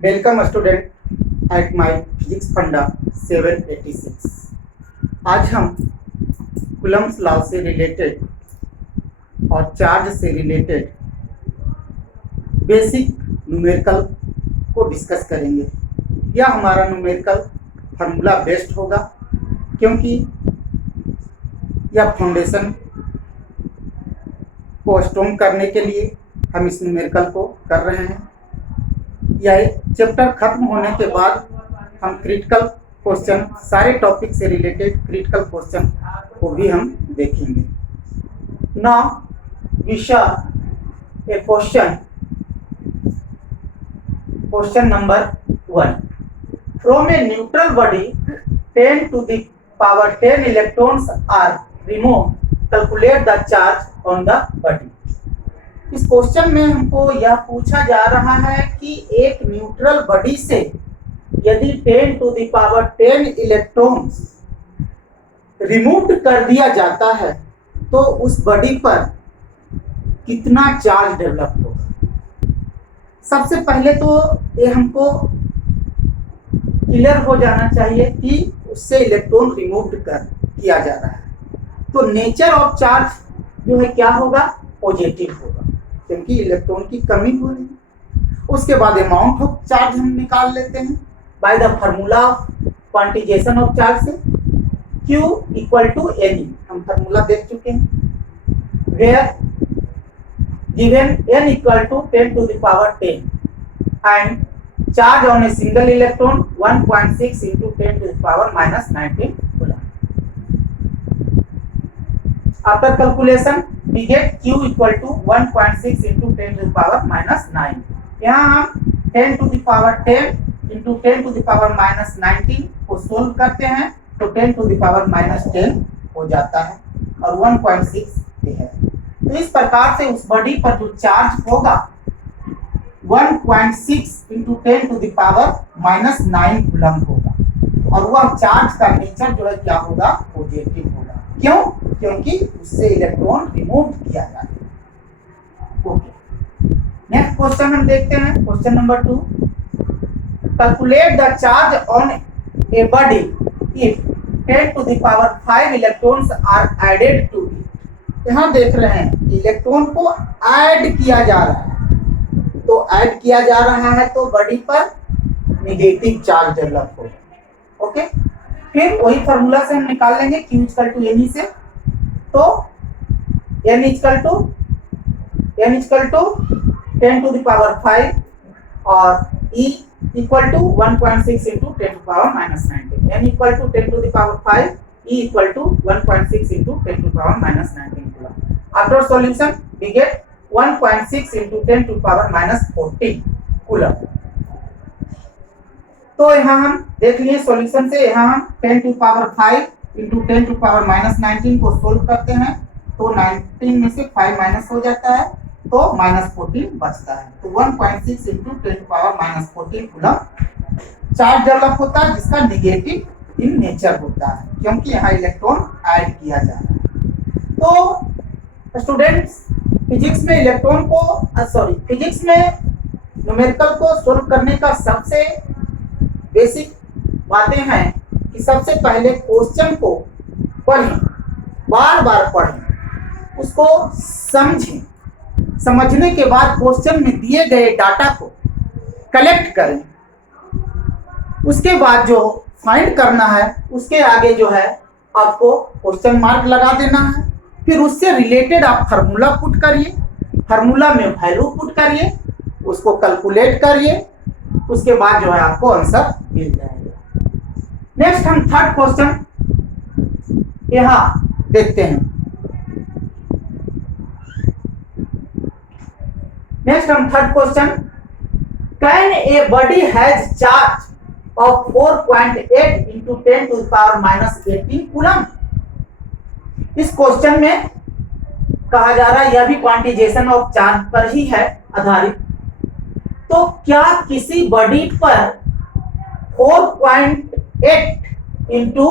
Welcome student at my physics फंडा 786। आज हम कूलम्ब्स लॉ से रिलेटेड और चार्ज से रिलेटेड बेसिक न्यूमेरिकल को डिस्कस करेंगे। यह हमारा न्यूमेरिकल फार्मूला बेस्ड होगा क्योंकि यह फाउंडेशन को स्ट्रॉन्ग करने के लिए हम इस न्यूमेरिकल को कर रहे हैं। यह चैप्टर खत्म होने के बाद हम क्रिटिकल क्वेश्चन, सारे टॉपिक से रिलेटेड क्रिटिकल क्वेश्चन को भी हम देखेंगे। Now we shall a question number 1। From a neutral body 10 to the power 10 electrons are removed. Calculate the charge on the body. इस क्वेश्चन में हमको यह पूछा जा रहा है कि एक न्यूट्रल बॉडी से यदि 10 to the power 10 electrons remove कर दिया जाता है तो उस बॉडी पर कितना चार्ज डेवलप होगा। सबसे पहले तो ये हमको क्लियर हो जाना चाहिए कि उससे इलेक्ट्रॉन रिमूव किया जा रहा है। तो नेचर ऑफ चार्ज जो है क्या होगा, पॉजिटिव होगा क्योंकि इलेक्ट्रॉन की कमी हो रही है। उसके बाद अमाउंट ऑफ चार्ज हम निकाल लेते हैं by the formula of quantization of charge से, Q इक्वल टू N। हम फार्मूला देख चुके हैं where given N equal to 10 to the power 10 and charge on a single electron 1.6 into 10 to the power minus 19 coulomb. After calculation we get Q equal to 1.6 into 10 to the power minus 9। यहाँ हम 10 to the power 10 into 10 to the power minus 19 को solve करते हैं तो 10 to the power minus 10 हो जाता है और 1.6 है। तो इस प्रकार से उस बॉडी पर जो चार्ज होगा 1.6 into 10 to the power minus 9 coulomb होगा और वह चार्ज का नेचर जो है क्या होगा, पॉजिटिव होगा। क्यों? क्योंकि उससे इलेक्ट्रॉन रिमूव किया जा रहा है। ओके, नेक्स्ट क्वेश्चन हम देखते हैं, question number 2। Calculate the charge on a body if 10 to the power 5 electrons are added to it. यहाँ देख रहे हैं इलेक्ट्रॉन को ऐड किया जा रहा है, तो ऐड किया जा रहा है तो बॉडी पर नेगेटिव चार्ज डेवलप होगा। ओके, फिर वही फार्मूला से हम निकाल लेंगे Q इक्वल टू N से। तो N equal to 10 to the power 5 और E equal to 1.6 into 10 to the power minus 19। N equal to 10 to the power 5, E equal to 1.6 into 10 to the power minus 19 coulomb. After solution we get 1.6 into 10 to the power minus 14 coulomb. तो यहाँ हम देख लिए solution से, यहाँ हम 10 to the power 5 into 10 to the power minus 19 को solve करते हैं तो 19 में से 5 माइनस हो जाता है तो माइनस 14 बचता है। तो 1.6 into 10 to the power minus 14 coulomb charge develop होता है जिसका नेगेटिव इन नेचर होता है क्योंकि यहाँ इलेक्ट्रॉन ऐड किया जा रहा है। तो स्टूडेंट्स फिजिक्स में न्यूमेरिकल को सोल्व करने का सबसे बेसिक बातें हैं कि सबसे पहले क्वेश्चन को पढ़ें, बार बार पढ़ें, उसको समझें, समझने के बाद क्वेश्चन में दिए गए डाटा को कलेक्ट करें। उसके बाद जो फाइंड करना है उसके आगे जो है आपको क्वेश्चन मार्क लगा देना है। फिर उससे रिलेटेड आप फार्मूला पुट करिए, फार्मूला में वैल्यू पुट करिए, उसको कैलकुलेट करिए, उसके बाद जो है आपको आंसर मिल जाएगा। नेक्स्ट हम थर्ड क्वेश्चन यहाँ देखते हैं। नेक्स्ट हम third question, can a body has charge of 4.8 into 10 to the power minus 18 coulomb. इस क्वेश्चन में कहा जा रहा है, यह भी क्वांटिजेशन ऑफ चार्ज पर ही है आधारित। तो क्या किसी बॉडी पर 4.8 into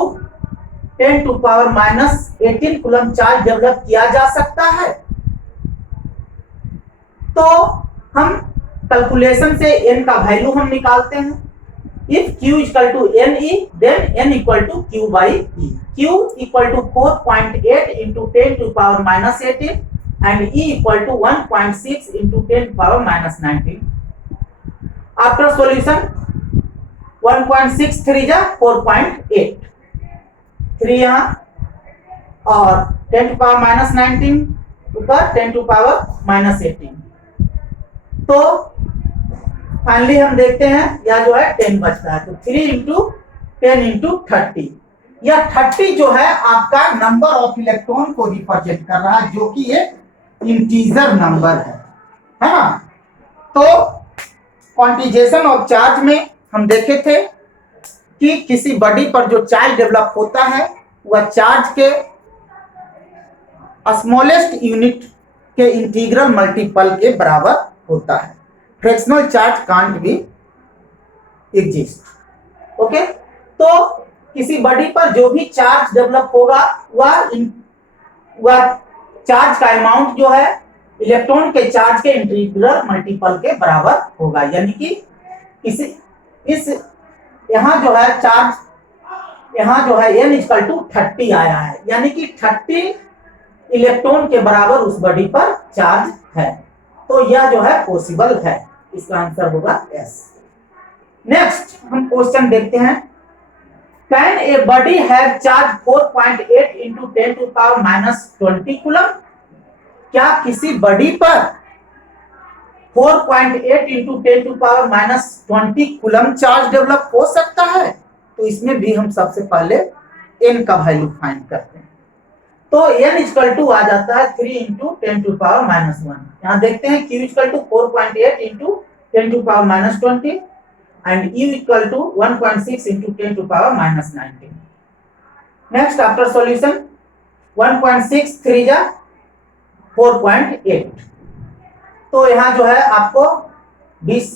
10 to the power minus 18 coulomb charge develop किया जा सकता है? तो हम कैलकुलेशन से n का वैल्यू हम निकालते हैं। If q equal to ne then n equal to q by e। q equal to 4.8 into 10 to power minus 18 and e equal to 1.6 into 10 to power minus 19। After solution 1.6 3 जा 4.8, 3 यहाँ और 10 to power minus 19 ऊपर 10 to power minus 18। तो finally हम देखते हैं यह जो है 10 बचता है, तो 3 इंटू 10 इंटू 30। यह 30 जो है आपका नंबर ऑफ इलेक्ट्रॉन को रिप्रेजेंट कर रहा है, जो कि एक इंटीजर नंबर है ना। तो क्वांटिजेशन ऑफ चार्ज में हम देखे थे कि किसी बॉडी पर जो चार्ज डेवलप होता है वह चार्ज के स्मॉलेस्ट यूनिट के इंटीग्रल मल्टीपल के बराबर होता है। Fractional charge can't be exist. Okay, तो किसी बॉडी पर जो भी चार्ज डेवलप होगा वह चार्ज का अमाउंट जो है इलेक्ट्रॉन के चार्ज के इंटीग्रल मल्टीपल के बराबर होगा। यानी कि इस यहाँ जो है चार्ज, यहाँ जो है n इक्वल टू 30 आया है, यानी कि 30 इलेक्ट्रॉन के बराबर उस बॉडी पर चार्ज है। तो यह जो है पॉसिबल है, इसका आंसर होगा S। नेक्स्ट हम क्वेश्चन देखते हैं। Can a body have charge 4.8 into 10 to power minus 20 coulomb? क्या किसी बॉडी पर 4.8 into 10 to power minus 20 coulomb charge develop हो सकता है? तो इसमें भी हम सबसे पहले n का वैल्यू फाइंड करते हैं। तो n इक्वल टू आ जाता है 3 इंटू 10 टू पावर माइनस 1। यहाँ देखते हैं q equal to 4.8 into 10 to power minus 20 and u equal to 1.6 into 10 to power minus 19। Next after solution 1.6 3 जा 4.8। तो यहाँ जो है आपको 20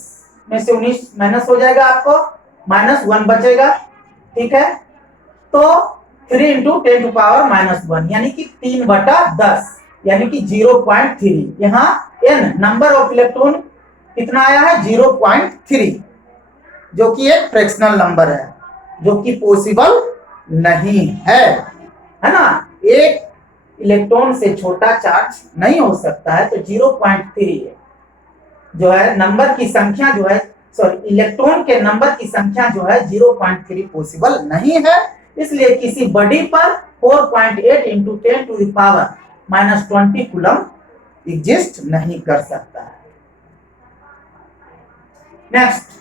में से 19 माइनस हो जाएगा, आपको माइनस 1 बचेगा। ठीक है, तो 3 इंटू 10 टू पावर माइनस 1 यानी कि 3/10 यानी कि 0.3। यहाँ n नंबर ऑफ इलेक्ट्रॉन कितना आया है 0.3, जो कि एक फ्रैक्शनल नंबर है, जो कि पॉसिबल नहीं है ना। एक इलेक्ट्रॉन से छोटा चार्ज नहीं हो सकता है, तो 0.3 जो है नंबर की संख्या जो है, सॉरी इलेक्ट्रॉन के नंबर की संख्या जो है 0.3 पॉसिबल नहीं है। इसलिए किसी बॉडी पर 4.8 into 10 to the power minus 20 coulomb exist नहीं कर सकता है। नेक्स्ट